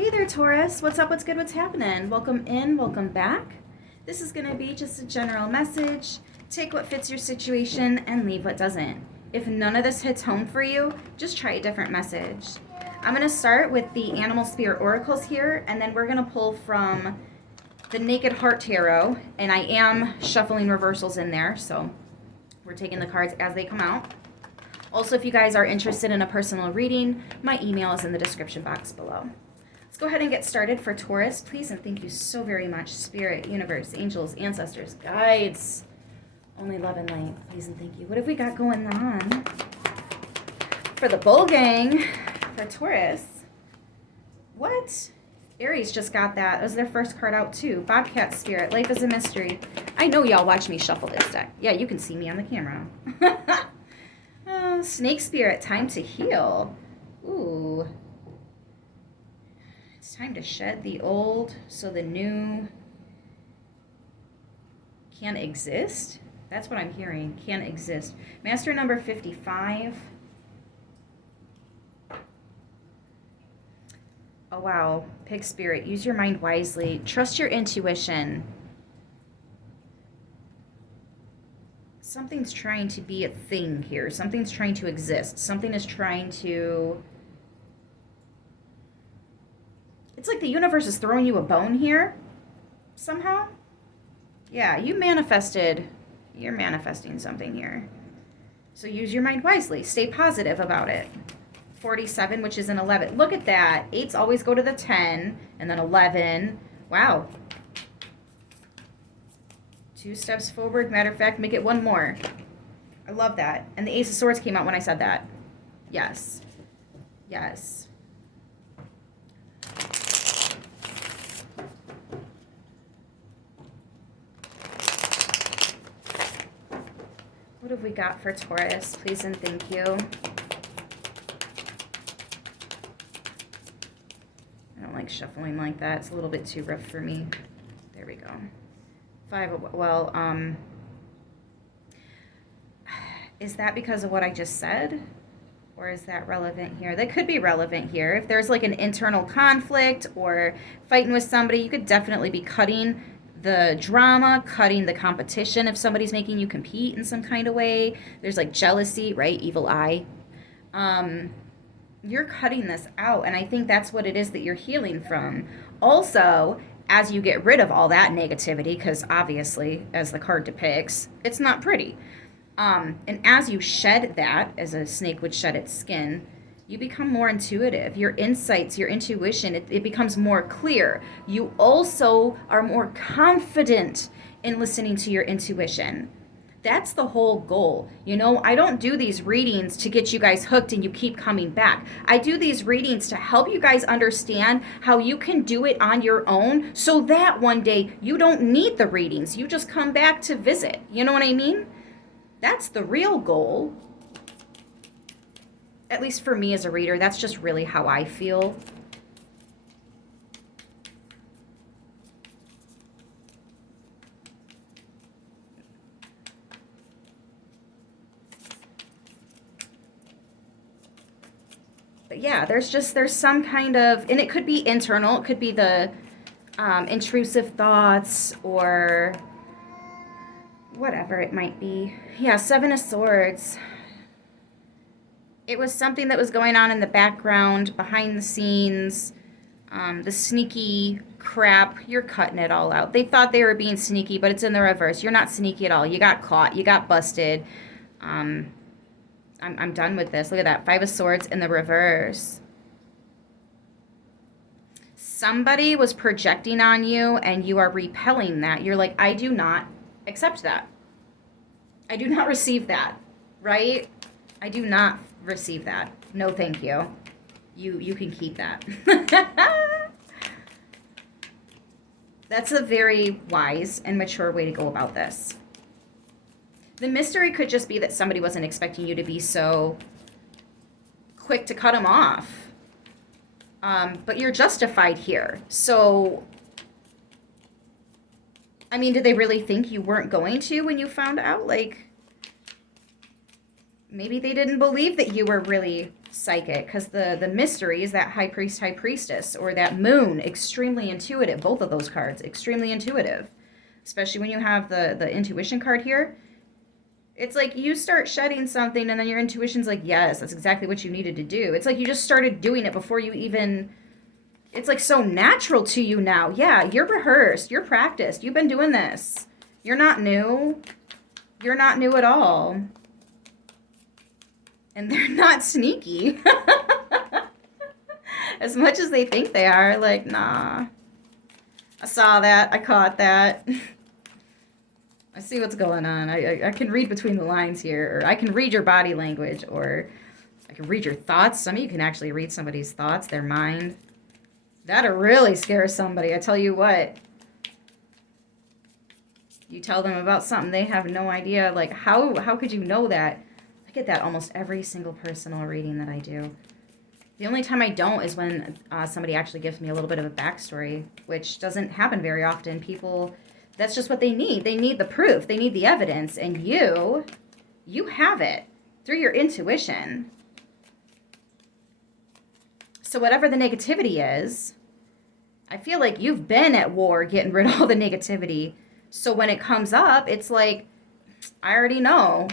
Hey there, Taurus. What's up? What's good? What's happening? Welcome in. Welcome back. This is going to be just a general message. Take what fits your situation and leave what doesn't. If none of this hits home for you, just try a different message. I'm going to start with the Animal Spirit Oracles here, and then we're going to pull from the Naked Heart Tarot, and I am shuffling reversals in there, so we're taking the cards as they come out. Also, if you guys are interested in a personal reading, my email is in the description box below. Let's go ahead and get started for Taurus, please, and thank you so very much, Spirit, Universe, Angels, Ancestors, Guides. Only love and light, please and thank you. What have we got going on for the Bull Gang for Taurus? What? Aries just got that. That was their first card out too. Bobcat Spirit, Life is a Mystery. I know y'all watch me shuffle this deck. Yeah, you can see me on the camera. Snake Spirit, Time to Heal. Ooh. It's time to shed the old so the new can exist. That's what I'm hearing. Can exist. Master number 55. Oh, wow. Pig Spirit, use your mind wisely. Trust your intuition. Something's trying to be a thing here. Something's trying to exist. Something is trying to... It's like the universe is throwing you a bone here, somehow. Yeah, you manifested. You're manifesting something here. So use your mind wisely. Stay positive about it. 47, which is an 11. Look at that. 8s always go to the 10, and then 11. Wow. 2 steps forward. Matter of fact, make it 1 more. I love that. And the Ace of Swords came out when I said that. Yes. Yes. What have we got for Taurus? Please and thank you. I don't like shuffling like that. It's a little bit too rough for me. There we go. 5, well, is that because of what I just said? Or is that relevant here? That could be relevant here. If there's like an internal conflict or fighting with somebody, you could definitely be cutting the drama, cutting the competition if somebody's making you compete in some kind of way. There's like jealousy, right? Evil eye. You're cutting this out, and I think that's what it is that you're healing from. Also, as you get rid of all that negativity, because obviously, as the card depicts, it's not pretty. And as you shed that, as a snake would shed its skin, you become more intuitive. Your insights, your intuition, it becomes more clear. You also are more confident in listening to your intuition. That's the whole goal. You know, I don't do these readings to get you guys hooked and you keep coming back. I do these readings to help you guys understand how you can do it on your own so that one day you don't need the readings. You just come back to visit. You know what I mean? That's the real goal. At least for me as a reader, that's just really how I feel. But yeah, there's some kind of, and it could be internal, it could be the intrusive thoughts or whatever it might be. Yeah, 7 of Swords. It was something that was going on in the background, behind the scenes, the sneaky crap. You're cutting it all out. They thought they were being sneaky, but it's in the reverse. You're not sneaky at all. You got caught. You got busted. I'm done with this. Look at that. 5 of Swords in the reverse. Somebody was projecting on you, and you are repelling that. You're like, I do not accept that. I do not receive that. Right? I do not receive that. No, thank you. You can keep that. That's a very wise and mature way to go about this. The mystery could just be that somebody wasn't expecting you to be so quick to cut them off. But you're justified here. So, I mean, did they really think you weren't going to when you found out? Like, maybe they didn't believe that you were really psychic, because the mystery is that high priest, high priestess, or that moon, extremely intuitive. Both of those cards, extremely intuitive. Especially when you have the intuition card here. It's like you start shedding something and then your intuition's like, yes, that's exactly what you needed to do. It's like you just started doing it before you even, it's like so natural to you now. Yeah, you're rehearsed, you're practiced, you've been doing this. You're not new. You're not new at all. And they're not sneaky. As much as they think they are, like, nah. I saw that, I caught that. I see what's going on. I can read between the lines here, or I can read your body language, or I can read your thoughts. Some of you can actually read somebody's thoughts, their mind. That'll really scare somebody, I tell you what. You tell them about something, they have no idea. Like, how could you know that? I get that almost every single personal reading that I do. The only time I don't is when somebody actually gives me a little bit of a backstory, which doesn't happen very often. People, that's just what they need. They need the proof. They need the evidence. And you have it through your intuition. So whatever the negativity is, I feel like you've been at war getting rid of all the negativity. So when it comes up, it's like, I already know.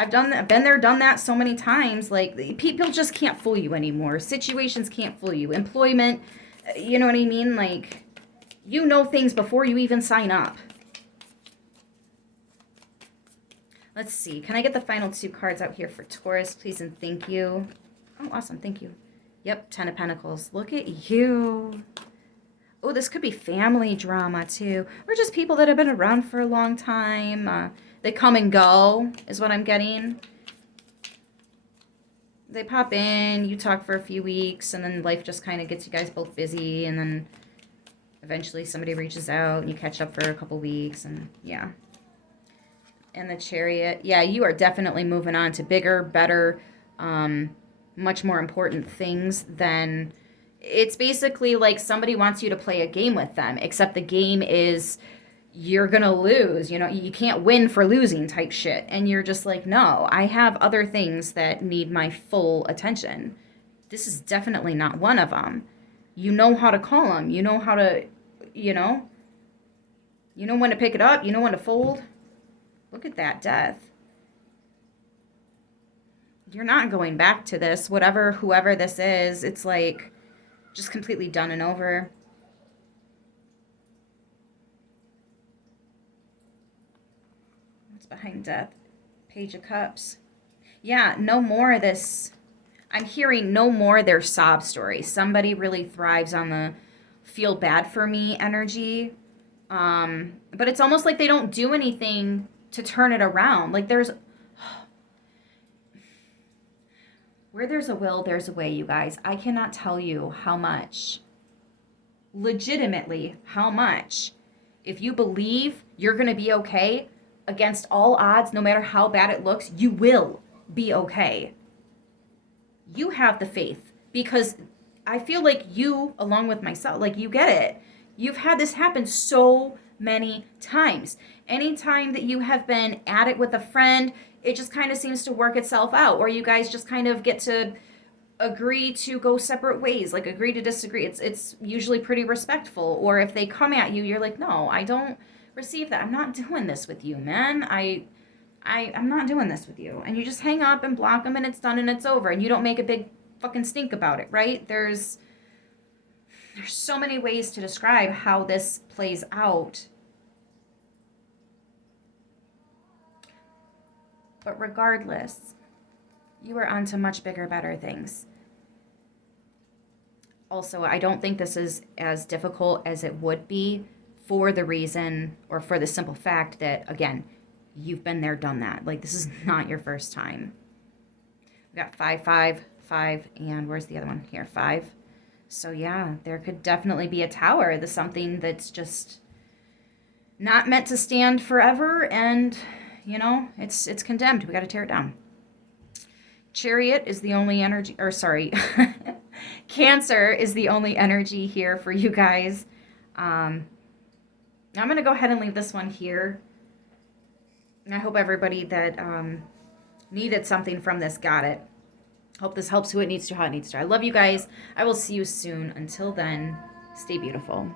I've been there, done that so many times. Like, people just can't fool you anymore. Situations can't fool you. Employment, you know what I mean? Like, you know things before you even sign up. Let's see. Can I get the final two cards out here for Taurus, please, and thank you. Oh, awesome. Thank you. Yep, Ten of Pentacles. Look at you. Oh, this could be family drama, too. Or just people that have been around for a long time. They come and go, is what I'm getting. They pop in, you talk for a few weeks, and then life just kind of gets you guys both busy, and then eventually somebody reaches out, and you catch up for a couple weeks, and yeah. And the Chariot. Yeah, you are definitely moving on to bigger, better, much more important things than... It's basically like somebody wants you to play a game with them, except the game is you're going to lose. You know, you can't win for losing type shit. And you're just like, no, I have other things that need my full attention. This is definitely not one of them. You know how to call them. You know how to, you know when to pick it up. You know when to fold. Look at that death. You're not going back to this. Whoever this is, it's like just completely done and over. What's behind death? Page of Cups. Yeah, no more of this. I'm hearing no more of their sob story. Somebody really thrives on the feel bad for me energy. But it's almost like they don't do anything to turn it around. Like where there's a will, there's a way, you guys. I cannot tell you how much, legitimately how much, if you believe you're going to be okay against all odds, no matter how bad it looks, you will be okay. You have the faith, because I feel like you, along with myself, like you get it. You've had this happen so many times. Anytime that you have been at it with a friend, it just kind of seems to work itself out, or you guys just kind of get to agree to go separate ways, like agree to disagree. It's usually pretty respectful. Or if they come at you, you're like, no, I don't receive that. I'm not doing this with you, man. I'm not doing this with you. And you just hang up and block them, and it's done and it's over, and you don't make a big fucking stink about it, right? There's so many ways to describe how this plays out. But regardless, you are on to much bigger, better things. Also, I don't think this is as difficult as it would be, for the reason, or for the simple fact that, again, you've been there, done that. Like, this is not your first time. We got 5, 5, 5, and where's the other one? Here, 5. So yeah, there could definitely be a tower. There's something that's just not meant to stand forever, and you know, it's condemned. We got to tear it down. Chariot is the only energy, or sorry, Cancer is the only energy here for you guys. I'm going to go ahead and leave this one here. And I hope everybody that needed something from this got it. Hope this helps who it needs to, how it needs to. I love you guys. I will see you soon. Until then, stay beautiful.